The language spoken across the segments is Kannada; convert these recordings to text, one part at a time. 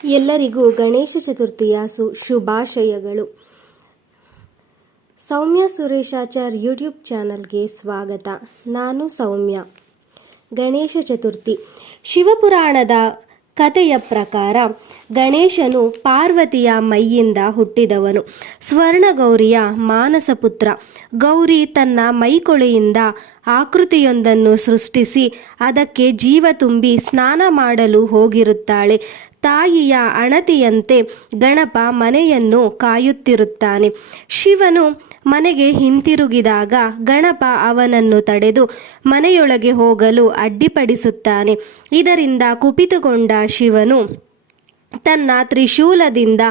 ಎಲ್ಲರಿಗೂ ಗಣೇಶ ಚತುರ್ಥಿಯ ಶುಭಾಶಯಗಳು. ಸೌಮ್ಯ ಸುರೇಶಾಚಾರ್ ಯೂಟ್ಯೂಬ್ ಚಾನಲ್ಗೆ ಸ್ವಾಗತ. ನಾನು ಸೌಮ್ಯ. ಗಣೇಶ ಚತುರ್ಥಿ ಶಿವಪುರಾಣದ ಕಥೆಯ ಪ್ರಕಾರ ಗಣೇಶನು ಪಾರ್ವತಿಯ ಮೈಯಿಂದ ಹುಟ್ಟಿದವನು. ಸ್ವರ್ಣಗೌರಿಯ ಮಾನಸ ಪುತ್ರ. ಗೌರಿ ತನ್ನ ಮೈಕೊಳೆಯಿಂದ ಆಕೃತಿಯೊಂದನ್ನು ಸೃಷ್ಟಿಸಿ ಅದಕ್ಕೆ ಜೀವ ತುಂಬಿ ಸ್ನಾನ ಮಾಡಲು ಹೋಗಿರುತ್ತಾಳೆ. ತಾಯಿಯ ಅಣತಿಯಂತೆ ಗಣಪ ಮನೆಯನ್ನು ಕಾಯುತ್ತಿರುತ್ತಾನೆ. ಶಿವನು ಮನೆಗೆ ಹಿಂತಿರುಗಿದಾಗ ಗಣಪ ಅವನನ್ನು ತಡೆದು ಮನೆಯೊಳಗೆ ಹೋಗಲು ಅಡ್ಡಿಪಡಿಸುತ್ತಾನೆ. ಇದರಿಂದ ಕುಪಿತಗೊಂಡ ಶಿವನು ತನ್ನ ತ್ರಿಶೂಲದಿಂದ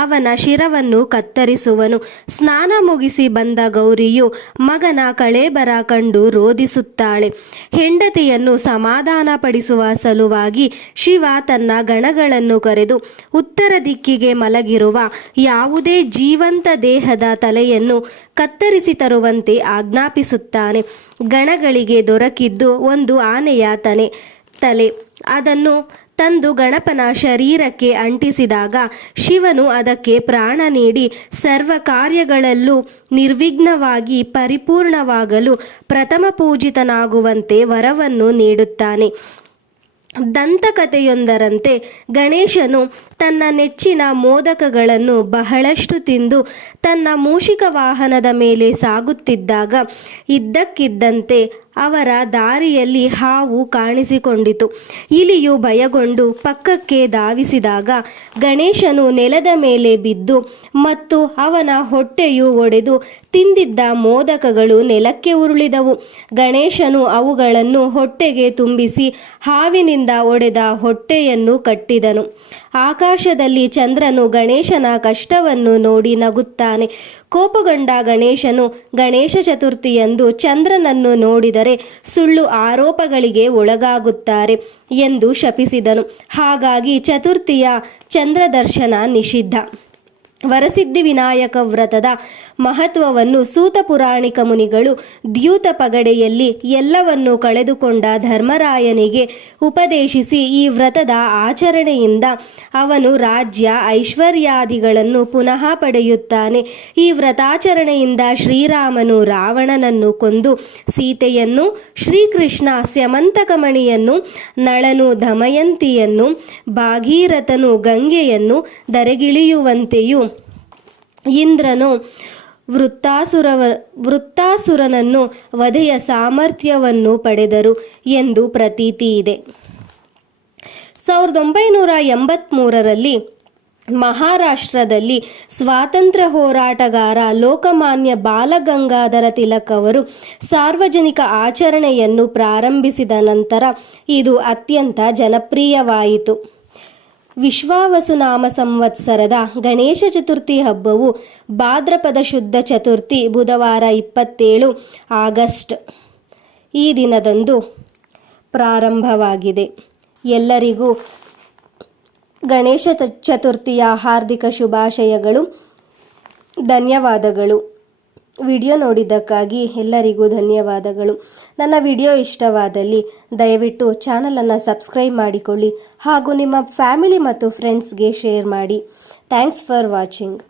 ಅವನ ಶಿರವನ್ನು ಕತ್ತರಿಸುವನು. ಸ್ನಾನ ಮುಗಿಸಿ ಬಂದ ಗೌರಿಯು ಮಗನ ಕಳೇಬರ ಕಂಡು ರೋಧಿಸುತ್ತಾಳೆ. ಹೆಂಡತಿಯನ್ನು ಸಮಾಧಾನಪಡಿಸುವ ಸಲುವಾಗಿ ಶಿವ ತನ್ನ ಗಣಗಳನ್ನು ಕರೆದು ಉತ್ತರ ದಿಕ್ಕಿಗೆ ಮಲಗಿರುವ ಯಾವುದೇ ಜೀವಂತ ದೇಹದ ತಲೆಯನ್ನು ಕತ್ತರಿಸಿ ತರುವಂತೆ ಆಜ್ಞಾಪಿಸುತ್ತಾನೆ. ಗಣಗಳಿಗೆ ದೊರಕಿದ್ದು ಒಂದು ಆನೆಯ ತಲೆ. ಅದನ್ನು ತಂದು ಗಣಪನ ಶರೀರಕ್ಕೆ ಅಂಟಿಸಿದಾಗ ಶಿವನು ಅದಕ್ಕೆ ಪ್ರಾಣ ನೀಡಿ ಸರ್ವ ಕಾರ್ಯಗಳಲ್ಲೂ ನಿರ್ವಿಘ್ನವಾಗಿ ಪರಿಪೂರ್ಣವಾಗಲು ಪ್ರಥಮ ಪೂಜಿತನಾಗುವಂತೆ ವರವನ್ನು ನೀಡುತ್ತಾನೆ. ದಂತಕಥೆಯೊಂದರಂತೆ ಗಣೇಶನು ತನ್ನ ನೆಚ್ಚಿನ ಮೋದಕಗಳನ್ನು ಬಹಳಷ್ಟು ತಿಂದು ತನ್ನ ಮೂಷಿಕ ವಾಹನದ ಮೇಲೆ ಸಾಗುತ್ತಿದ್ದಾಗ ಇದ್ದಕ್ಕಿದ್ದಂತೆ ಅವರ ದಾರಿಯಲ್ಲಿ ಹಾವು ಕಾಣಿಸಿಕೊಂಡಿತು. ಇಲಿಯು ಭಯಗೊಂಡು ಪಕ್ಕಕ್ಕೆ ಧಾವಿಸಿದಾಗ ಗಣೇಶನು ನೆಲದ ಮೇಲೆ ಬಿದ್ದು ಮತ್ತು ಅವನ ಹೊಟ್ಟೆಯು ಒಡೆದು ತಿಂದಿದ್ದ ಮೋದಕಗಳು ನೆಲಕ್ಕೆ ಉರುಳಿದವು. ಗಣೇಶನು ಅವುಗಳನ್ನು ಹೊಟ್ಟೆಗೆ ತುಂಬಿಸಿ ಹಾವಿನಿಂದ ಒಡೆದ ಹೊಟ್ಟೆಯನ್ನು ಕಟ್ಟಿದನು. ಆಕಾಶದಲ್ಲಿ ಚಂದ್ರನು ಗಣೇಶನ ಕಷ್ಟವನ್ನು ನೋಡಿ ನಗುತ್ತಾನೆ. ಕೋಪಗೊಂಡ ಗಣೇಶನು ಗಣೇಶ ಚತುರ್ಥಿಯಂದು ಚಂದ್ರನನ್ನು ನೋಡಿದರೆ ಸುಳ್ಳು ಆರೋಪಗಳಿಗೆ ಒಳಗಾಗುತ್ತಾರೆ ಎಂದು ಶಪಿಸಿದನು. ಹಾಗಾಗಿ ಚತುರ್ಥಿಯ ಚಂದ್ರದರ್ಶನ ನಿಷಿದ್ಧ. ವರಸಿದ್ಧಿ ವಿನಾಯಕ ವ್ರತದ ಮಹತ್ವವನ್ನು ಸೂತ ಪುರಾಣಿಕ ಮುನಿಗಳು ದ್ಯೂತ ಪಗಡೆಯಲ್ಲಿ ಎಲ್ಲವನ್ನೂ ಕಳೆದುಕೊಂಡ ಧರ್ಮರಾಯನಿಗೆ ಉಪದೇಶಿಸಿ ಈ ವ್ರತದ ಆಚರಣೆಯಿಂದ ಅವನು ರಾಜ್ಯ ಐಶ್ವರ್ಯಾದಿಗಳನ್ನು ಪುನಃ ಪಡೆಯುತ್ತಾನೆ. ಈ ವ್ರತಾಚರಣೆಯಿಂದ ಶ್ರೀರಾಮನು ರಾವಣನನ್ನು ಕೊಂದು ಸೀತೆಯನ್ನು, ಶ್ರೀಕೃಷ್ಣ ಸ್ಯಮಂತಕಮಣಿಯನ್ನು, ನಳನು ದಮಯಂತಿಯನ್ನು, ಭಾಗೀರಥನು ಗಂಗೆಯನ್ನು ಧರೆಗಿಳಿಯುವಂತೆಯೂ ಇಂದ್ರನು ವೃತ್ತಾಸುರನನ್ನು ವಧೆಯ ಸಾಮರ್ಥ್ಯವನ್ನು ಪಡೆದರು ಎಂದು ಪ್ರತೀತಿ ಇದೆ. 1983ರಲ್ಲಿ ಮಹಾರಾಷ್ಟ್ರದಲ್ಲಿ ಸ್ವಾತಂತ್ರ್ಯ ಹೋರಾಟಗಾರ ಲೋಕಮಾನ್ಯ ಬಾಲಗಂಗಾಧರ ತಿಲಕ್ ಅವರು ಸಾರ್ವಜನಿಕ ಆಚರಣೆಯನ್ನು ಪ್ರಾರಂಭಿಸಿದ ನಂತರ ಇದು ಅತ್ಯಂತ ಜನಪ್ರಿಯವಾಯಿತು. ವಿಶ್ವಾವಸುನಾಮ ಸಂವತ್ಸರದ ಗಣೇಶ ಚತುರ್ಥಿ ಹಬ್ಬವು ಭಾದ್ರಪದ ಶುದ್ಧ ಚತುರ್ಥಿ ಬುಧವಾರ 27 ಆಗಸ್ಟ್ ಈ ದಿನದಂದು ಪ್ರಾರಂಭವಾಗಿದೆ. ಎಲ್ಲರಿಗೂ ಗಣೇಶ ಚತುರ್ಥಿಯ ಹಾರ್ದಿಕ ಶುಭಾಶಯಗಳು. ಧನ್ಯವಾದಗಳು. ವಿಡಿಯೋ ನೋಡಿದ್ದಕ್ಕಾಗಿ ಎಲ್ಲರಿಗೂ ಧನ್ಯವಾದಗಳು. ನನ್ನ ವಿಡಿಯೋ ಇಷ್ಟವಾದಲ್ಲಿ ದಯವಿಟ್ಟು ಚಾನಲನ್ನು ಸಬ್ಸ್ಕ್ರೈಬ್ ಮಾಡಿಕೊಳ್ಳಿ ಹಾಗೂ ನಿಮ್ಮ ಫ್ಯಾಮಿಲಿ ಮತ್ತು ಫ್ರೆಂಡ್ಸ್ಗೆ ಶೇರ್ ಮಾಡಿ. Thanks for watching.